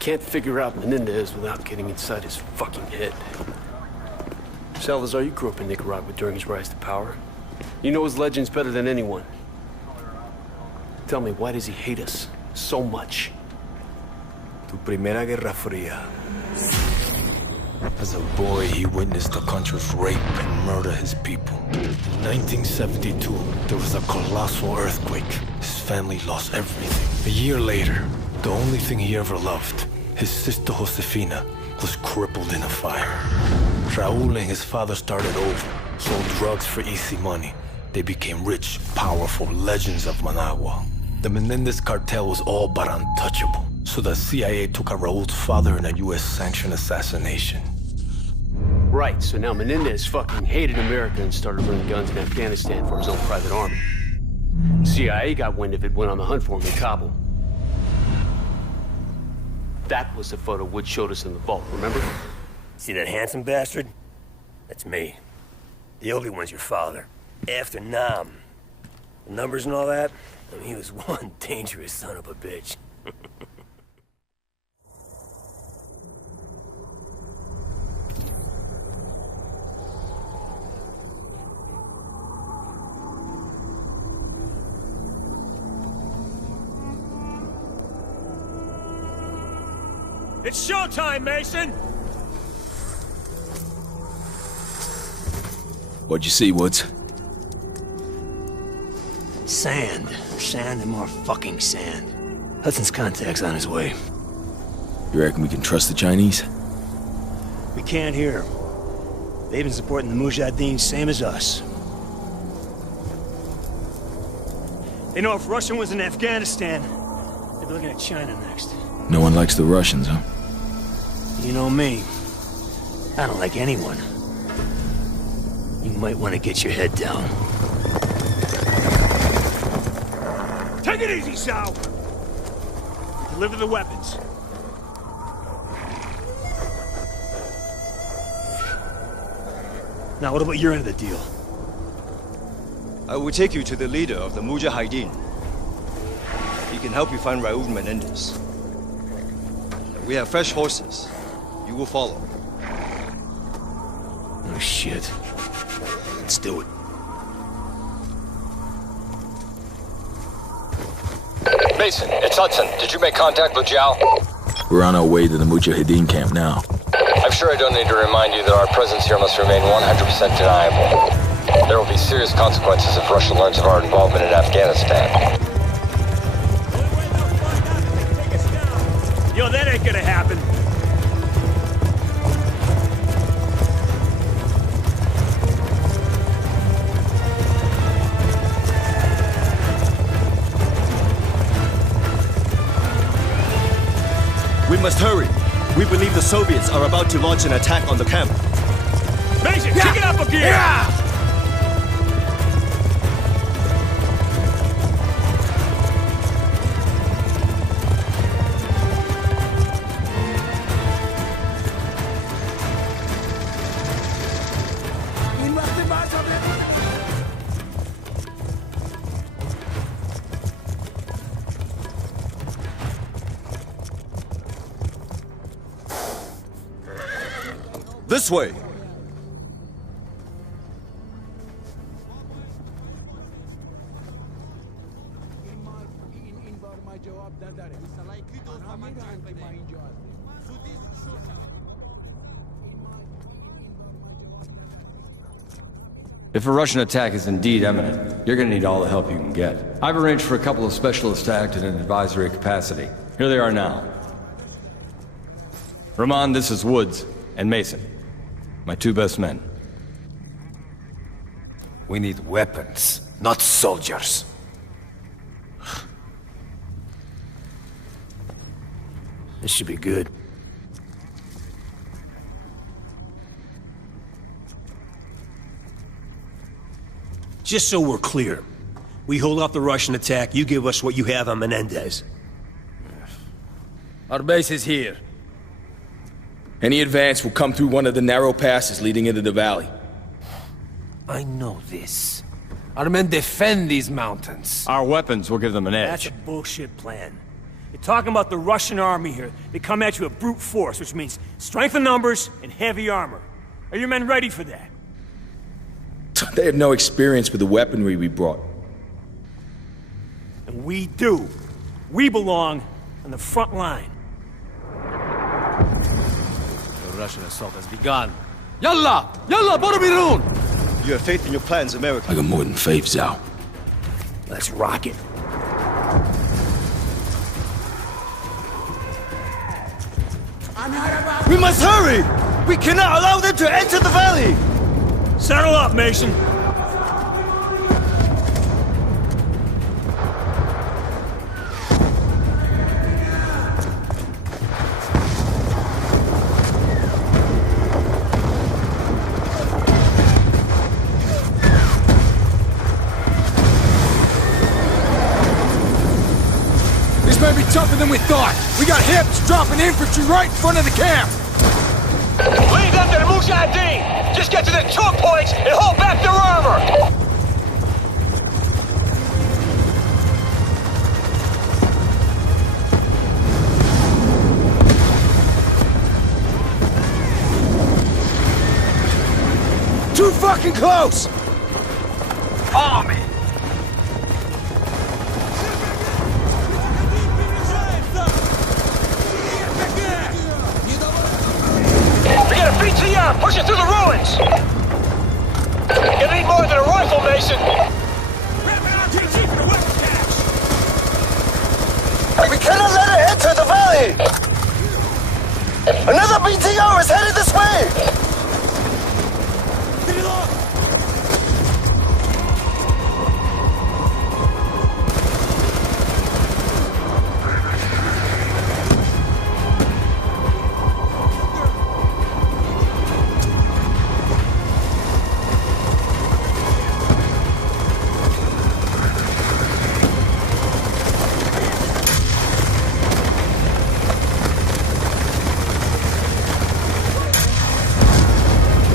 can't figure out Menendez without getting inside his fucking head. Salazar, you grew up in Nicaragua during his rise to power. You know his legends better than anyone. Tell me, why does he hate us so much? Tu primera guerra fría. As a boy, he witnessed the country's rape and murder his people. In 1972, there was a colossal earthquake. His family lost everything. A year later, the only thing he ever loved, his sister Josefina, was crippled in a fire. Raúl and his father started over, sold drugs for easy money. They became rich, powerful legends of Managua. The Menendez cartel was all but untouchable, so the CIA took out Raúl's father in a US-sanctioned assassination. Right, so now Menendez fucking hated America and started running guns in Afghanistan for his own private army. CIA got wind of it, went on the hunt for him in Kabul. That was the photo Wood showed us in the vault, remember? See that handsome bastard? That's me. The ugly one's your father. After Nam. The numbers and all that, I mean, he was one dangerous son of a bitch. It's showtime, Mason! What'd you see, Woods? Sand. Sand and more fucking sand. Hudson's contact's on his way. You reckon we can trust the Chinese? We can't hear him. They've been supporting the Mujahideen same as us. They know if Russia was in Afghanistan, they'd be looking at China next. No one likes the Russians, huh? You know me. I don't like anyone. You might want to get your head down. Take it easy, Sal! Deliver the weapons. Now, what about your end of the deal? I will take you to the leader of the Mujahideen. He can help you find Raúl Menendez. We have fresh horses. You will follow. Oh, shit. Let's do it. Mason, it's Hudson. Did you make contact with Zhao? We're on our way to the Mujahideen camp now. I'm sure I don't need to remind you that our presence here must remain 100% deniable. There will be serious consequences if Russia learns of our involvement in Afghanistan. Yo, that ain't gonna happen. We must hurry. We believe the Soviets are about to launch an attack on the camp. Mason, kick it up a gear! This way! If a Russian attack is indeed imminent, you're gonna need all the help you can get. I've arranged for a couple of specialists to act in an advisory capacity. Here they are now. Rahman, this is Woods, and Mason. My two best men. We need weapons, not soldiers. This should be good. Just so we're clear, we hold off the Russian attack, you give us what you have on Menendez. Our base is here. Any advance will come through one of the narrow passes leading into the valley. I know this. Our men defend these mountains. Our weapons will give them an That's edge. a bullshit plan. You're talking about the Russian army here. They come at you with brute force, which means strength in numbers and heavy armor. Are your men ready for that? They have no experience with the weaponry we brought. And we do. We belong on the front line. The Russian assault has begun. Yalla! Yalla, Boromirun! You have faith in your plans, America. I got more than faith, Zhao. Let's rock it. We must hurry! We cannot allow them to enter the valley! Settle up, Mason. This may be tougher than we thought. We got hips dropping infantry right in front of the camp. Lead them to the Mujahideen! Just get to the choke points and hold back their armor! Too fucking close! Follow me! We got a BTR pushing through the ruins! Gonna need more than a rifle, Mason! We cannot let it enter the valley! Another BTR is headed this way!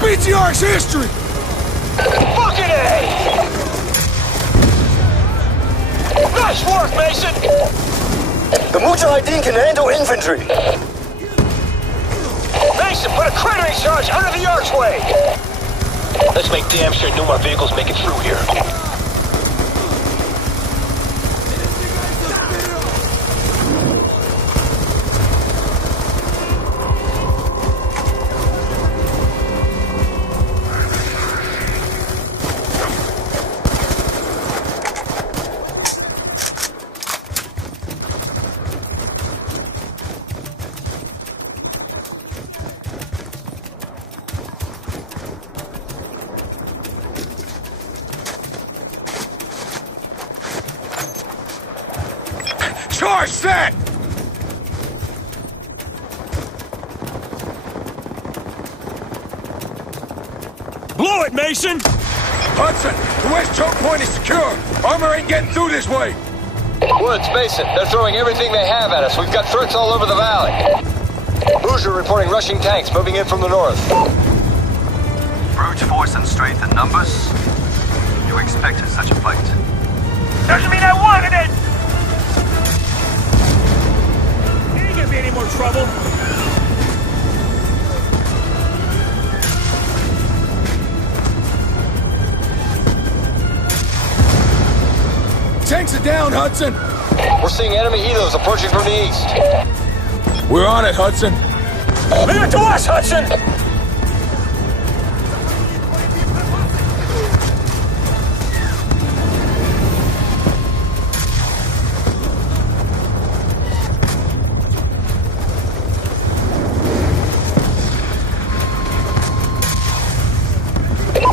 BTR's history! Fucking A! Nice work, Mason! The Mujahideen can handle infantry! Mason, put a cratering charge under the archway! Let's make damn sure no more vehicles make it through here. Charge set! Blow it, Mason! Hudson, the west choke point is secure. Armor ain't getting through this way. Woods, Mason, they're throwing everything they have at us. We've got threats all over the valley. Hoosier reporting rushing tanks moving in from the north. Brute force and strength in numbers? You expected such a fight. Doesn't mean I wanted it! Ain't gonna be any more trouble. Tanks are down, Hudson. We're seeing enemy helos approaching from the east. We're on it, Hudson. Leave it to us, Hudson!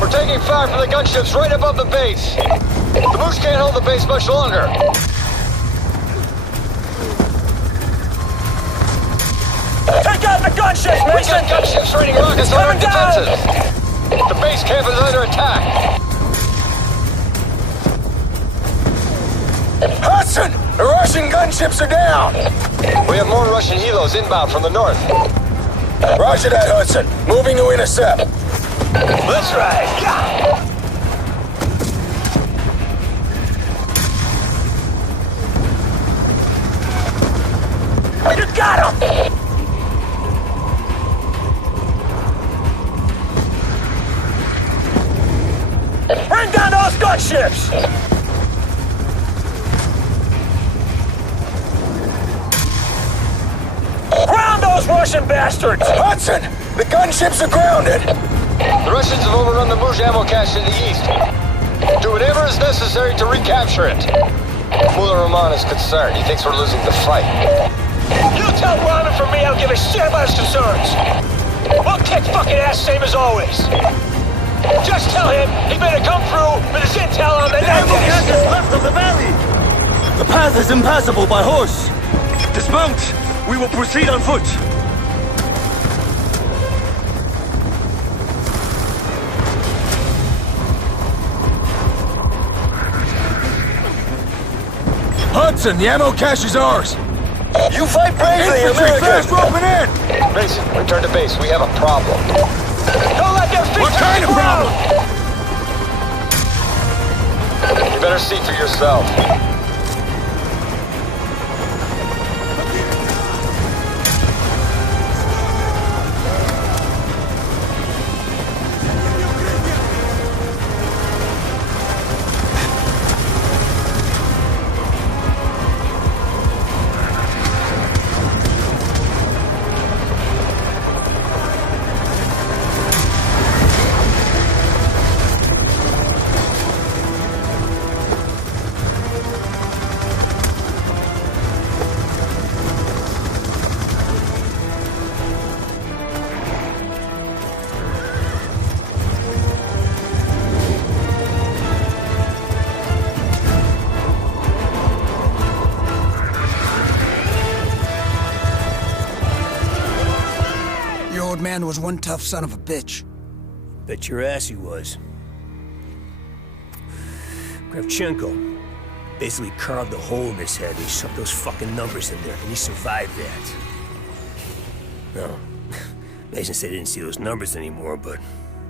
We're taking fire from the gunships right above the base. The Moose can't hold the base much longer. Take out the gunships, We Mason! got gunships raining rockets on our coming down! defenses. The base camp is under attack. Hudson, the Russian gunships are down. We have more Russian helos inbound from the north. Roger that, Hudson. Moving to intercept. That's right! Yeah. got him! Bring down those gunships! Ground those Russian bastards! Hudson! The gunships are grounded! The Russians have overrun the Muj ammo cache to the east. Do whatever is necessary to recapture it. Mullah Rahman is concerned. He thinks we're losing the fight. You tell Rahman from me I don't give a shit about his concerns! We'll kick fucking ass same as always! Just tell him he better come through with his intel on the ammo cache is left of the valley! The path is impassable by horse! Dismount! We will proceed on foot! Hudson, the ammo cache is ours! You fight bravely, America! Fast roping in! Mason, return to base. We have a problem. Don't let their feet What kind of problem? You better see for yourself. Man was one tough son of a bitch. Bet your ass he was. Kravchenko basically carved a hole in his head and he shoved those fucking numbers in there, and he survived that. No, Mason said he didn't see those numbers anymore, but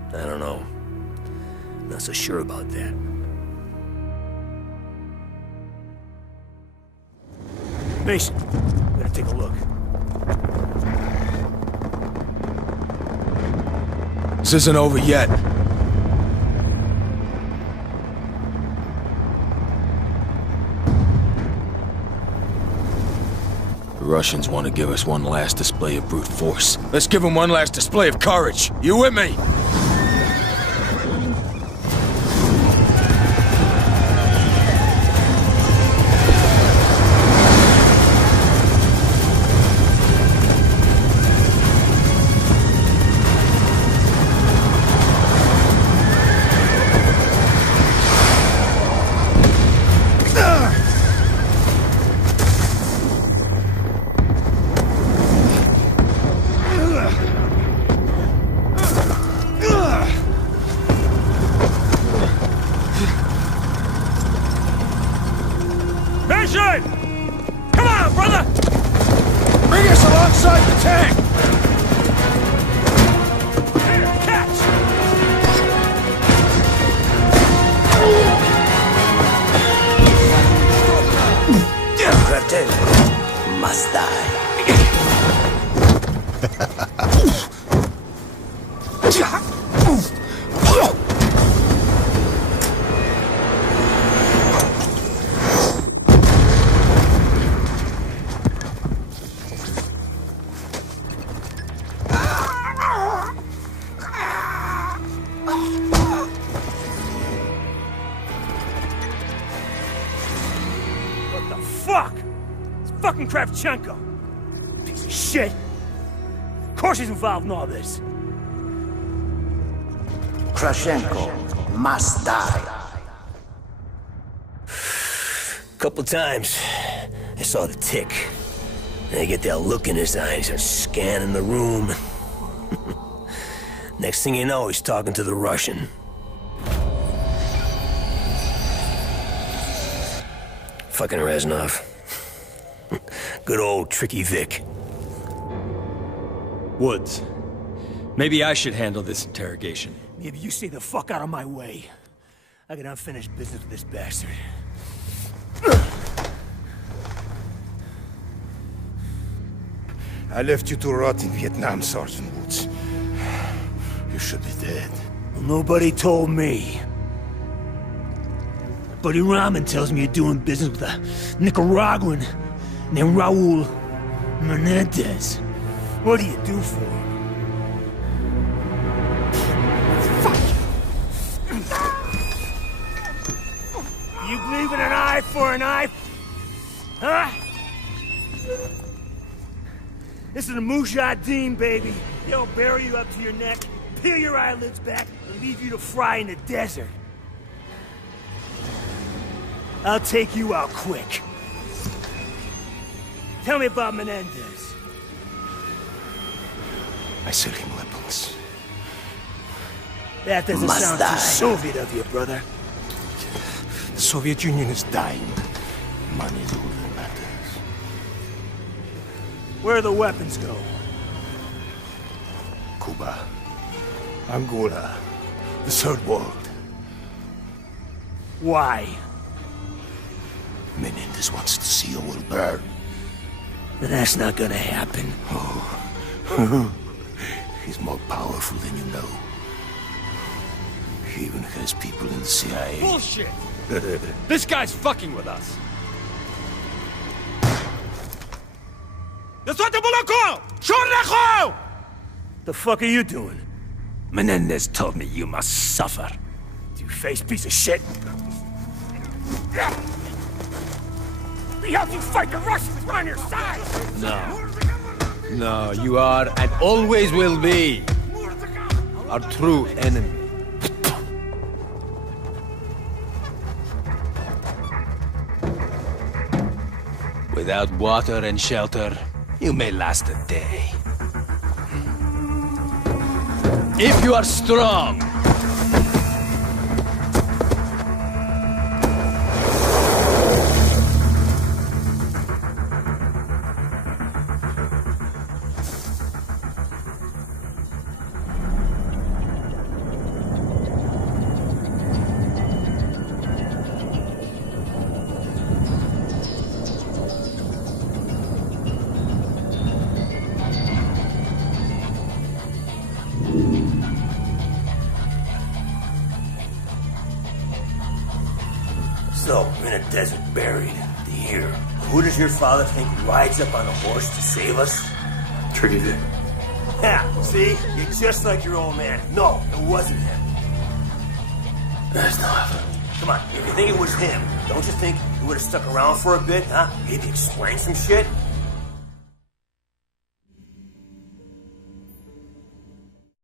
I don't know. Not so sure about that. Mason, better take a look. This isn't over yet. The Russians want to give us one last display of brute force. Let's give them one last display of courage. You with me? Come on, brother! Bring us alongside the tank! Here, catch! Kravchenko must die. What the fuck? It's fucking Kravchenko. Piece of shit. Of course he's involved in all this. Kravchenko must die. Couple times, I saw the tick. And I get that look in his eye, and he starts scanning the room. Next thing you know, he's talking to the Russian. Fucking Reznov. Good old Tricky Vic. Woods. Maybe I should handle this interrogation. Maybe you stay the fuck out of my way. I got unfinished business with this bastard. I left you to rot in Vietnam, Sergeant Woods. You should be dead. Well, nobody told me. Buddy Rahman tells me you're doing business with a Nicaraguan named Raul Menendez. What do you do for him? You believe in an eye for an eye? Huh? This is a Mujahideen, baby. They'll bury you up to your neck, peel your eyelids back, and leave you to fry in the desert. I'll take you out quick. Tell me about Menendez. I sell him weapons. That doesn't sound too Soviet of you, brother. The Soviet Union is dying. Money is all that matters. Where do the weapons go? Cuba. Angola. The Third World. Why? Menendez wants to see your world burn. But that's not gonna happen. Oh. He's more powerful than you know. He even has people in the CIA. Bullshit! This guy's fucking with us. The fuck are you doing? Menendez told me you must suffer. Two-faced piece of shit. The help you fight the Russians we're on your side! No. No, you are and always will be our true enemy. Without water and shelter, you may last a day. If you are strong, So, we're in a desert buried. Here. Who does your father think rides up on a horse to save us? Trigger did. Yeah, see? You're just like your old man. No, it wasn't him. That's not. Come on, if you think it was him, don't you think he would have stuck around for a bit, huh? Maybe explain some shit?